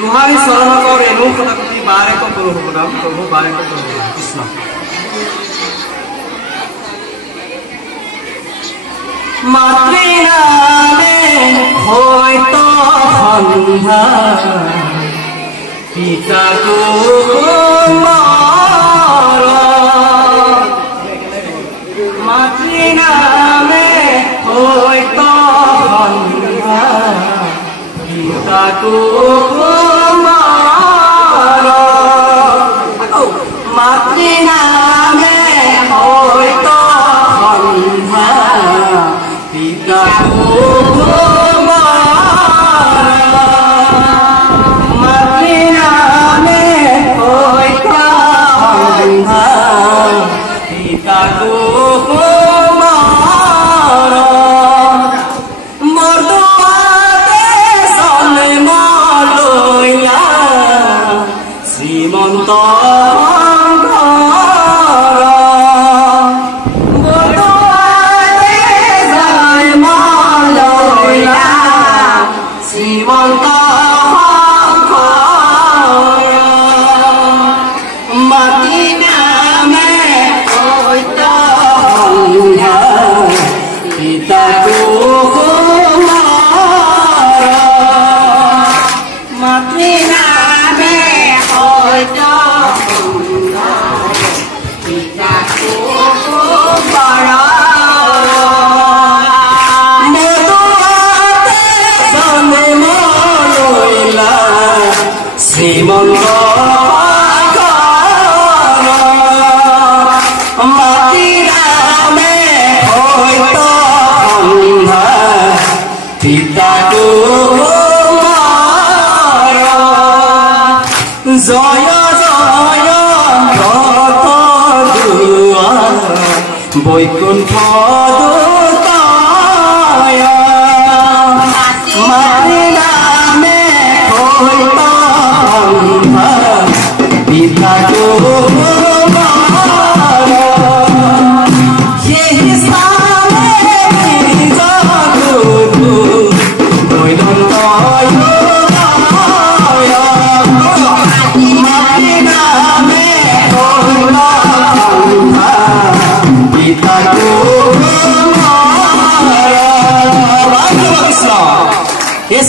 तुम्हारी शरण को रेणु कथापति बारे को करो प्रणाम प्रभु बारे को करो कृष्ण मातृनामे होयतो हन्धा पिता को मारा मातृनामे होयतो हन्धा पिता को मारा मातृनामे होयतो हन्धा पिता को मारा मातृनामे होयतो हन्धा पिता को Matrina me hoy জয় জয় কত দুয়ার বৈকুণ্ঠ দূতায় মাতৃ নামে হইল পিতা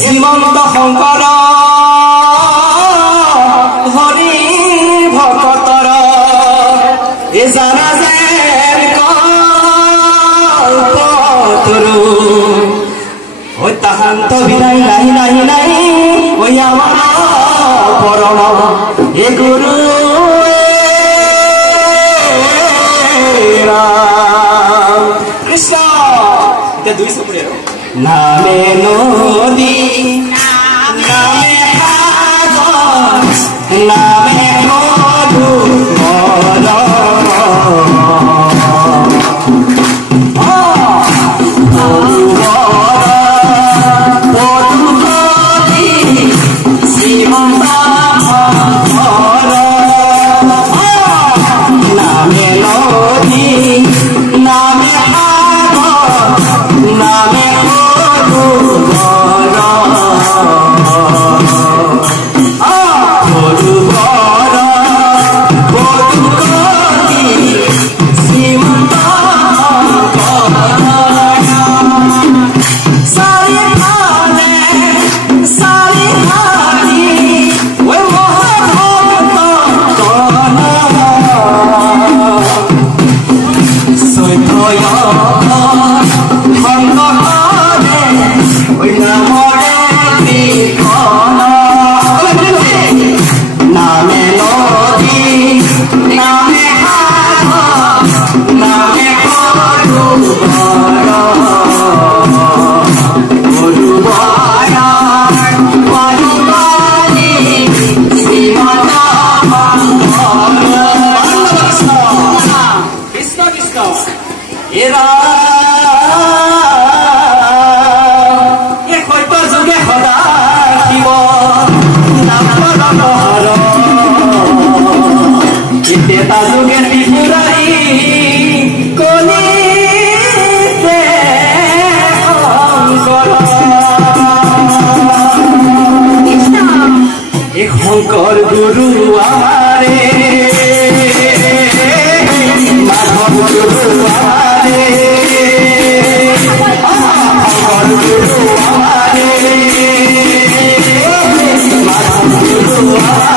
শ্রীমন্ত শঙ্কৰ হৰি ভকতৰ এ জানা যেন কল্পতৰু ঐ তাহান্ত বিনাই নাই নাই নাই ঐ আমাৰ পৰম এ গুৰু ৰাম কৃষ্ণ এতিয়া দুই চকুৰে নামে নদী নামে সাগৰ নামে মধু নামে নদী নামে সাগৰ নামে শঙ্কৰ গুৰু আমাৰে মাধৱ গুৰু আমাৰে শঙ্কৰ গুৰু আমাৰে মাধৱ গুৰু আমাৰে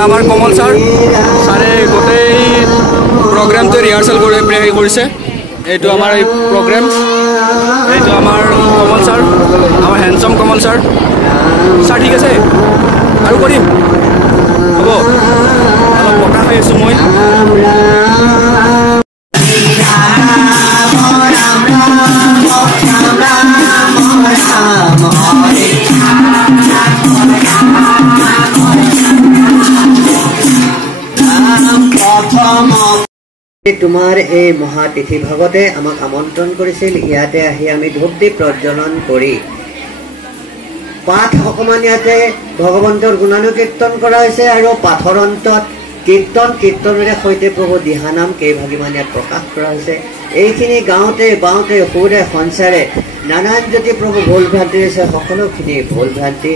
আমাৰ কমল ছাৰ ছাৰে গোটেই প্ৰগ্ৰামটো ৰিহাৰ্চেল কৰিছে এইটো আমাৰ এই প্ৰগ্ৰাম এইটো আমাৰ কমল ছাৰ আমাৰ হেণ্ডচাম কমল ছাৰ ছাৰ ঠিক আছে আৰু কৰিম হ'ব অলপ পকা হৈ আছোঁ মই তোমাৰ এই মহাতিথি ভাগতে আমাক আমন্ত্ৰণ কৰিছিল ইয়াতে আহি আমি ধূপদীপ প্ৰজ্বলন কৰি পাঠ অকমান ইয়াতে ভগৱন্তৰ গুণানুকীৰ্তন কৰা হৈছে আৰু পাঠৰ অন্তত কীৰ্তনেৰে সৈতে প্ৰভু দিহানাম কেইভাগিমান ইয়াত প্ৰকাশ কৰা হৈছে এইখিনি গাঁৱতে বাওঁতে সুৰে সঞ্চাৰে নানান যদি প্ৰভু ভুল ভ্ৰান্তি হৈছে সকলোখিনি ভুল ভ্ৰান্তি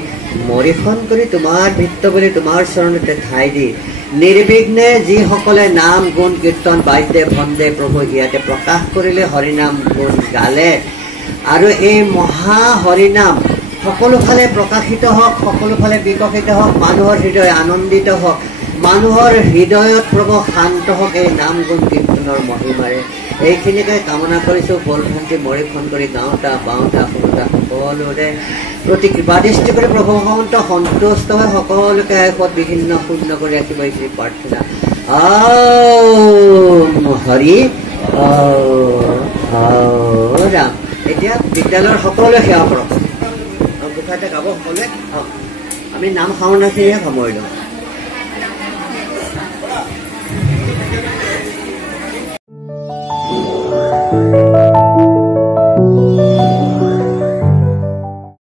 মৰিখন কৰি তোমাৰ ভিত্ত বুলি তোমাৰ চৰণতে ঠাই দি নিৰ্বিঘ্নে যিসকলে নাম গুণ কীৰ্তন বাদ্যে ভন্দে প্ৰভু ইয়াতে প্ৰকাশ কৰিলে হৰিনাম গুণ গালে আৰু এই মহা হৰিনাম সকলো ফালে প্ৰকাশিত হওক সকলো ফালে বিকশিত হওক মানুহৰ হৃদয় আনন্দিত হওক মানুহৰ হৃদয়ত প্ৰভু শান্ত হওক এই নাম গুণ কীৰ্তনৰ মহিমাৰে এইখিনিকে কামনা কৰিছোঁ ভুল ভ্ৰান্তি মৰিখন কৰি গাঁৱতা বাওঁতা শুনোতা সকলোৰে প্ৰতি কৃপাদৃষ্টি কৰি প্ৰভু ভগৱন্ত সন্তুষ্ট হৈ সকলোকে আয়ুষত বিভিন্ন শূন্য কৰি ৰাখিব এইখিনি প্ৰাৰ্থনা হৰি ৰাম এতিয়া বিদ্যালয়ৰ সকলোৱে সেৱা কৰক গোসাঁইতে গাব সকলোৱে আমি নাম সামৰণিহে সামৰি লওঁ